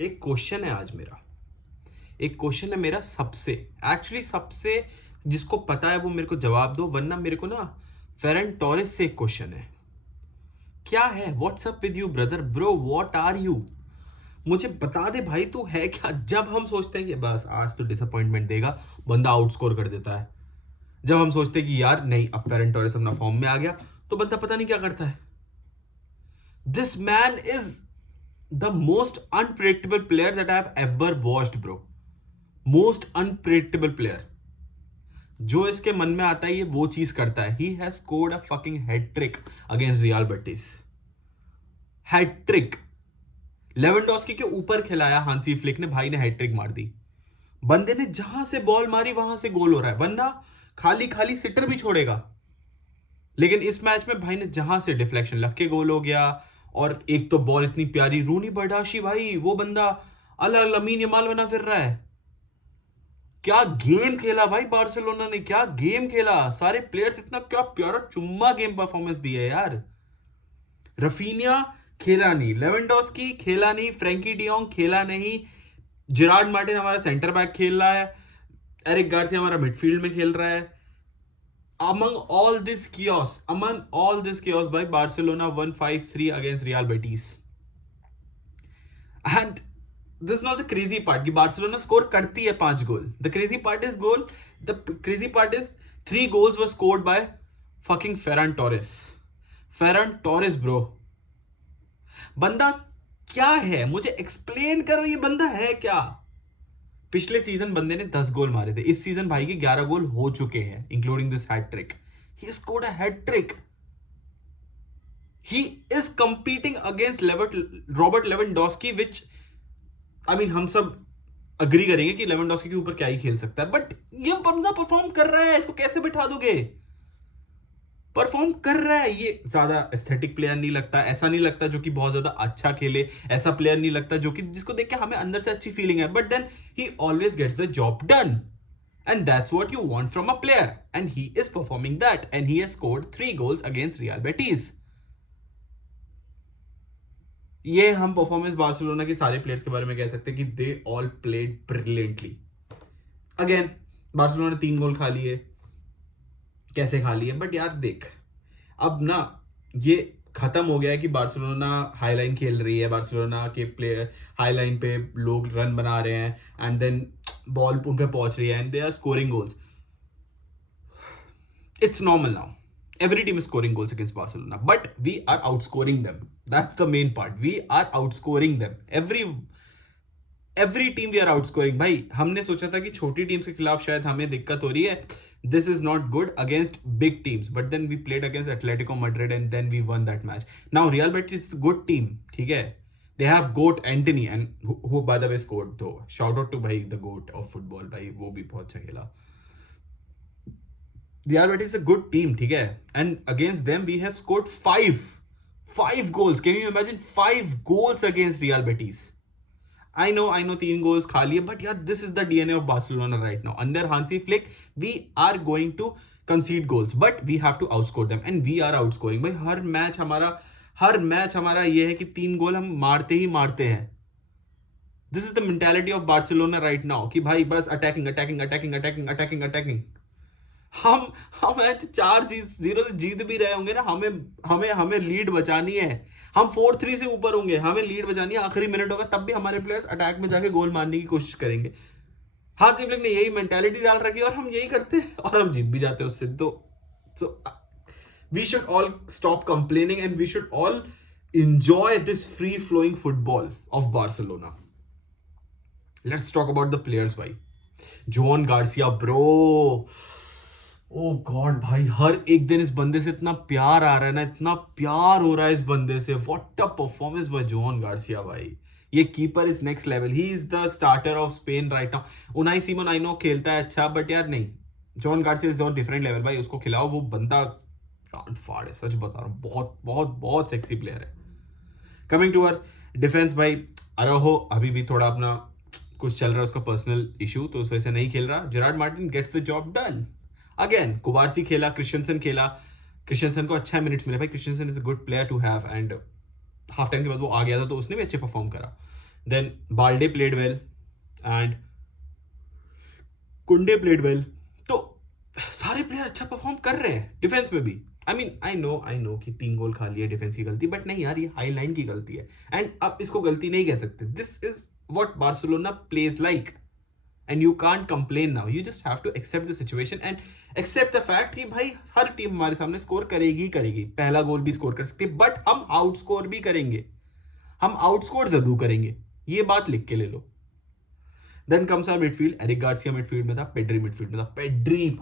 एक क्वेश्चन है आज मेरा। एक क्वेश्चन है मेरा सबसे, एक्चुअली सबसे, जिसको पता है वो मेरे को जवाब दो, वरना मेरे को ना फेरन टोरेस से एक क्वेश्चन है। क्या है? What's up with you brother? Bro what are you? मुझे बता दे भाई, तू है क्या? जब हम सोचते हैं कि बस आज तो डिसअपॉइंटमेंट देगा, बंदा आउटस्कोर कर देता है। जब हम सोचते हैं कि यार नहीं, अब फेरन टोरेस अपना फॉर्म में आ गया, तो बंदा पता नहीं क्या करता है। This man is the most unpredictable player that I have ever watched bro. Most unpredictable player. जो इसके मन में आता है ये वो चीज करता है। He has scored a fucking hattrick against Real Betis. Hattrick. Lewandowski के ऊपर खिलाया हांसी फ्लिक ने, भाई ने हैट्रिक मार दी। बंदे ने जहां से बॉल मारी वहां से गोल हो रहा है, वरना खाली खाली सिटर भी छोड़ेगा। लेकिन इस मैच में भाई ने जहां से डिफ्लेक्शन लग के गोल हो गया। और एक तो बॉल इतनी प्यारी, रूनी बर्डाशी भाई, वो बंदा अलग लमीन यमाल बना फिर रहा है। क्या गेम खेला भाई बार्सिलोना ने, क्या गेम खेला। सारे प्लेयर्स इतना क्या प्यारा चुम्मा गेम परफॉर्मेंस दिया है यार। रफीनिया खेला नहीं, लेवेंडोस्की खेला नहीं, फ्रैंकी डियोंग खेला नहीं, जिरार्ड मार्टिन हमारा सेंटर बैक खेल रहा है, एरिक गार्सिया हमारा मिडफील्ड में खेल रहा है। among all this chaos by Barcelona won 5-3 against Real Betis. And this is not the crazy part कि बार्सिलोना स्कोर करती है 5 गोल। The crazy part is goal. The crazy part is 3 goals were scored by fucking Ferran Torres. Ferran Torres bro, बंदा क्या है? मुझे explain करो, ये बंदा है क्या? पिछले सीजन बंदे ने 10 गोल मारे थे, इस सीजन भाई के 11 गोल हो चुके हैं, including this hattrick. He scored a hattrick. He is competing against Robert Lewandowski, which I mean हम सब अग्री करेंगे कि लेवेंडोस्की के ऊपर क्या ही खेल सकता है, बट ये बंदा परफॉर्म कर रहा है, इसको कैसे बिठा दोगे? परफॉर्म कर रहा है। ये ज्यादा एस्थेटिक प्लेयर नहीं लगता, ऐसा नहीं लगता जो कि बहुत ज्यादा अच्छा खेले, ऐसा प्लेयर नहीं लगता जो कि जिसको देख के हमें अंदर से अच्छी फीलिंग है, but then he always gets the job done. And that's what you want from a player. And he is performing that. And he has scored 3 goals against Real Betis. ये हम परफॉर्मेंस बार्सिलोना के सारे players के बारे में कह सकते हैं कि they all played brilliantly. Again Barcelona ने 3 गोल खा लिए। कैसे खा लिए? बट यार देख, अब ना ये खत्म हो गया है कि बार्सिलोना हाईलाइन खेल रही है, बार्सिलोना के प्लेयर हाईलाइन पे लोग रन बना रहे हैं एंड देन बॉल उन पे पहुंच रही है and they are scoring goals. It's normal now. Every team is scoring goals against Barcelona, but we are outscoring them. That's the main part. We are outscoring them. Every team we are outscoring. भाई हमने सोचा था कि छोटी teams के खिलाफ शायद हमें दिक्कत हो रही है. This is not good against big teams. But then we played against Atletico Madrid and then we won that match. Now Real Betis is a good team. ठीक है. They have GOAT Anthony and who by the way scored though. Shout out to भाई the GOAT of football. भाई वो भी बहुत अच्छा खेला. Real Betis is a good team, ठीक है, and against them we have scored five goals. Can you imagine 5 goals against Real Betis? I know 3 goals खा लिए, but यार this is the DNA of Barcelona right now. Under Hansi Flick, we are going to concede goals, but we have to outscore them, and we are outscoring. भाई हर match हमारा ये है कि 3 गोल हम मारते ही मारते हैं. This is the mentality of Barcelona right now कि भाई बस attacking. हम मैच 4-0 से जीत भी रहे होंगे ना, हमें लीड बचानी है। हम 4-3 से ऊपर होंगे, हमें लीड बचानी है, आखिरी मिनट होगा तब भी हमारे प्लेयर्स अटैक में जाके गोल मारने की कोशिश करेंगे। हांसी फ्लिक ने यही मेंटालिटी डाल रखी है और हम यही करते हैं और हम जीत भी जाते हैं उससे। तो we should all stop complaining and we should all enjoy this free flowing football of Barcelona. Let's talk about the players भाई। जोन गार्सिया ब्रो, ओ गॉड भाई, हर एक दिन इस बंदे से इतना प्यार आ रहा है ना, इतना प्यार हो रहा है इस बंदे से। What a performance by zone Garcia भाई। ये keeper is next level. He is the starter of Spain right now. Unai semen I know खेलता है अच्छा, बट यार नहीं, zone Garcia is on different level भाई। उसको खिलाओ, वो बंदा कान फाड़ है, सच बता रहा हूँ। बहुत बहुत बहुत सेक्सी प्लेयर है। कमिंग टू आवर डिफेंस भाई, अरोहो अभी भी थोड़ा अपना कुछ चल रहा है उसका पर्सनल इशू, तो उस वजह से नहीं खेल रहा। Gerard Martin gets the job done. Again Cubarsi खेला, क्रिश्चियनसन को अच्छा मिनट्स मिले भाई। Christensen is a good player to have and half time के बाद वो आ गया था तो उसने भी अच्छे परफॉर्म करा। Then Balde played well and कुंडे प्लेड वेल. तो सारे प्लेयर अच्छा परफॉर्म कर रहे हैं डिफेंस में भी. आई नो कि 3 गोल खा लिया डिफेंस की गलती, बट नहीं यार, ये हाई लाइन की गलती है एंड अब इसको गलती नहीं कह सकते. This is what Barcelona plays like and you can't complain now. You just have to accept the situation and accept the fact कि भाई हर टीम हमारे सामने स्कोर करेगी. पहला गोल भी स्कोर कर सकती है, बट हम आउट स्कोर भी करेंगे. हम आउट स्कोर जरूर करेंगे, ये बात लिख के ले लो. Then comes our midfield. Eric Garcia midfield में था, पेड्री मिडफील्ड में था. Pedri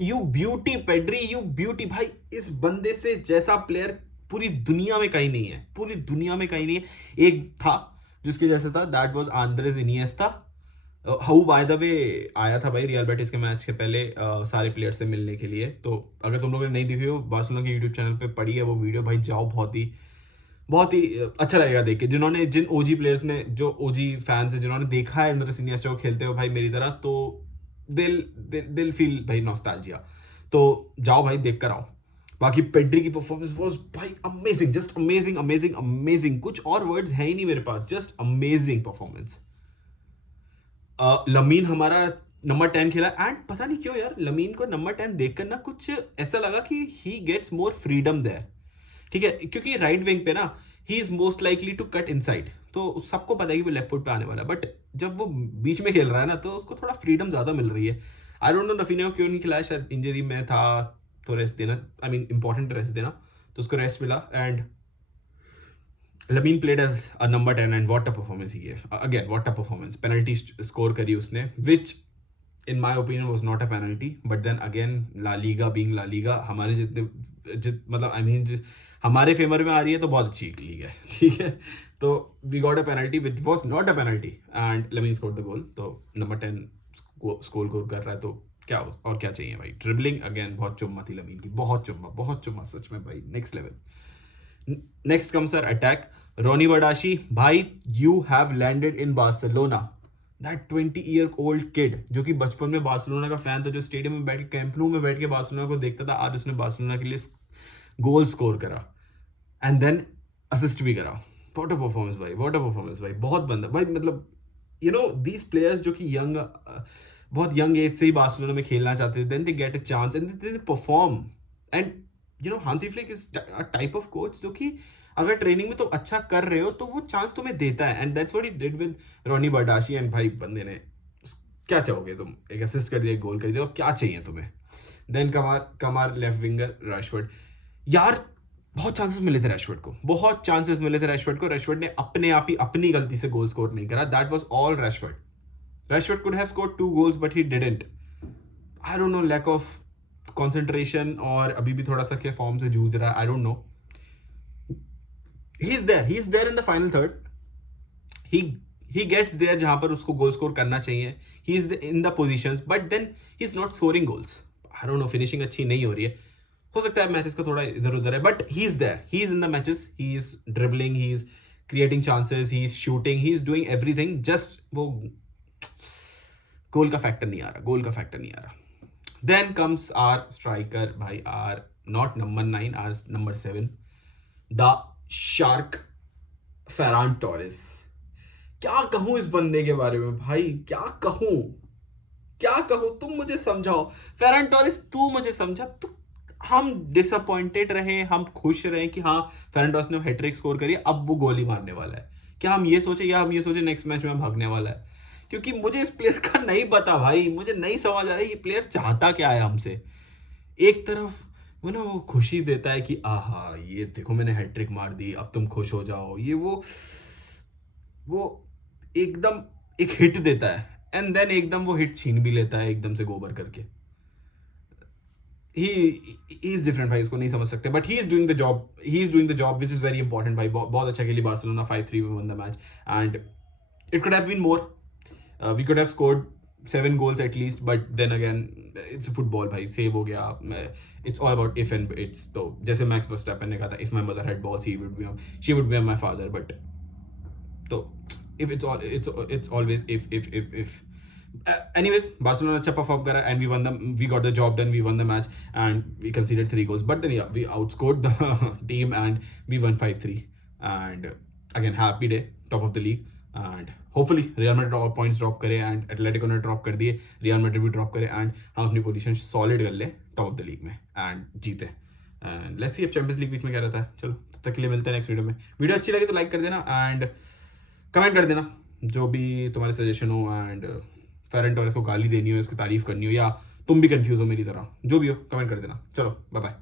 you beauty Pedri, you beauty भाई. इस बंदे से जैसा प्लेयर पूरी दुनिया में कहीं नहीं है, पूरी दुनिया में कहीं नहीं है. एक था जिसके जैसे था, that was Andres Iniesta. How by the way आया था भाई रियल बेटिस के मैच के पहले सारे प्लेयर से मिलने के लिए. तो अगर तुम लोगों ने नहीं देखी हो, बार्सिलोना के यूट्यूब चैनल पे पड़ी है वो वीडियो, भाई जाओ, बहुत ही अच्छा लगेगा देख के. जिन ओजी प्लेयर्स ने, जो ओजी फैंस है, जिन्होंने देखा है आंद्रेस इनिएस्टा को खेलते हुए भाई मेरी तरह, तो दिल फील भाई नॉस्टैल्जिया. तो जाओ भाई, देख कर आओ. बाकी पेड्री की परफॉर्मेंस वाज भाई अमेजिंग, जस्ट अमेजिंग. कुछ और वर्ड्स है ही नहीं मेरे पास, जस्ट अमेजिंग परफॉर्मेंस. लमीन हमारा नंबर 10 खेला एंड पता नहीं क्यों यार, लमीन को नंबर 10 देखकर ना कुछ ऐसा लगा कि he gets more freedom there. ठीक है, क्योंकि राइट विंग पे ना he is most likely to cut inside, तो सबको पता है कि वो लेफ्ट फुट पे आने वाला है, बट जब वो बीच में खेल रहा है ना तो उसको थोड़ा फ्रीडम ज्यादा मिल रही है. आई डोंट नो रफीनिया को क्यों नहीं खिलाया, शायद इंजरी में था तो रेस्ट देना, इंपॉर्टेंट रेस्ट देना, तो उसको रेस्ट मिला. And Lamine played as a number 10 and what a performance he gave. Again, what a performance. Penalty score करी उसने, which in my opinion was not a penalty. But then again, La Liga being La Liga, हमारे हमारे favour में आ रही है तो बहुत अच्छी लीग है. ठीक है, तो we got a penalty which was not a penalty and Lamine scored the goal. तो number 10 स्कोर कर रहा है तो क्या और क्या चाहिए भाई. ड्रिबलिंग अगेन बहुत चुम्मा थी लमीन की, बहुत चुम्मा सच में भाई, next level. Next comes our attack. Ronny Badashi, भाई you have landed in Barcelona. That 20-year-old kid जो कि बचपन में बार्सिलोना का फैन था, जो स्टेडियम में बैठ के, कैंप nou में बैठ के बार्सिलोना को देखता था, आज उसने बार्सिलोना के लिए गोल स्कोर करा एंड देन असिस्ट भी करा. What a performance भाई, बहुत बंदा भाई. मतलब these players जो कि बहुत यंग एज से ही बार्सिलोना में खेलना चाहते थे, then they get a chance and then they perform. And Hansi Flick is a type of coach जो कि अगर ट्रेनिंग में तुम अच्छा कर रहे हो तो वो चांस तुम्हें देता है, and that's what he did with Roony Bardghji. And भाई बंदे ने, क्या चाहोगे तुम, एक असिस्ट कर दिया, एक गोल कर दिया, क्या चाहिए तुम्हें. देन कमार लेफ्ट विंगर रैशफोर्ड. यार बहुत चांसेस मिले थे रैशफोर्ड को. रैशफोर्ड ने अपने आप ही अपनी गलती से गोल स्कोर नहीं करा. That was all Rashford could have scored 2 goals but he didn't. I don't know, lack of concentration, और अभी भी थोड़ा सा क्या फॉर्म से जूझ रहा है, I don't know. He is there in the final third. He gets there जहां पर उसको गोल स्कोर करना चाहिए. He is in the positions but then he is not scoring goals. I don't know, finishing अच्छी नहीं हो रही है, हो सकता है मैचेस का थोड़ा इधर उधर है, but he is there, he is in the matches, he is dribbling, he is creating chances, he is shooting, he is doing everything. Just वो गोल का फैक्टर नहीं आ रहा. Then comes our striker, bhai, our not number 9, our number 7, the shark, Ferran Torres. क्या कहूँ इस बंदे के बारे में भाई, क्या कहूँ, तुम मुझे समझाओ. फेरान टोरेस, तू मुझे समझा. हम डिसअपॉइंटेड रहे, हम खुश रहे कि हाँ फेरान टोरेस ने हैट्रिक स्कोर करी, अब वो गोली मारने वाला है. क्या हम ये सोचे नेक्स्ट मैच में भागने वाला है, क्योंकि मुझे इस प्लेयर का नहीं पता भाई, मुझे नहीं समझ आ रहा है ये प्लेयर चाहता क्या है हमसे. एक तरफ वो खुशी देता है कि आहा ये देखो मैंने हैट्रिक मार दी, अब तुम खुश हो जाओ, ये वो एकदम एक हिट देता है एंड देन एकदम वो हिट छीन भी लेता है एकदम से गोबर करके. he is different भाई, उसको नहीं समझ सकते, but he is doing the job which is very important भाई. बहुत अच्छा खेली Barcelona, 5-3 we won the match and it could have been more. We could have scored 7 goals at least, but then again it's a football भाई, save हो गया. It's all about if and it's. तो जैसे max Verstappen ने कहा था, if my mother had balls she would be my father, but तो if it's always if. Anyways, Barcelona अच्छा perform करा and we got the job done, we won the match and we conceded 3 goals, but then yeah, we outscored the team and we won 5-3 and again happy day, top of the league and hopefully Real Madrid और points drop करे and Atletico ने drop कर दिए, Real Madrid भी drop करे and हम अपनी position solid कर ले top of the league में and जीते and let's see अब Champions League week में क्या रहता है. चलो तब तक के लिए मिलते हैं नेक्स्ट वीडियो में. वीडियो अच्छी लगी तो लाइक कर देना एंड कमेंट कर देना जो भी तुम्हारे सजेशन हो एंड फेरेंट और इसको गाली देनी हो, इसकी तारीफ करनी हो या तुम भी कंफ्यूज हो मेरी तरह, जो भी हो कमेंट कर देना. चलो बाय बाय.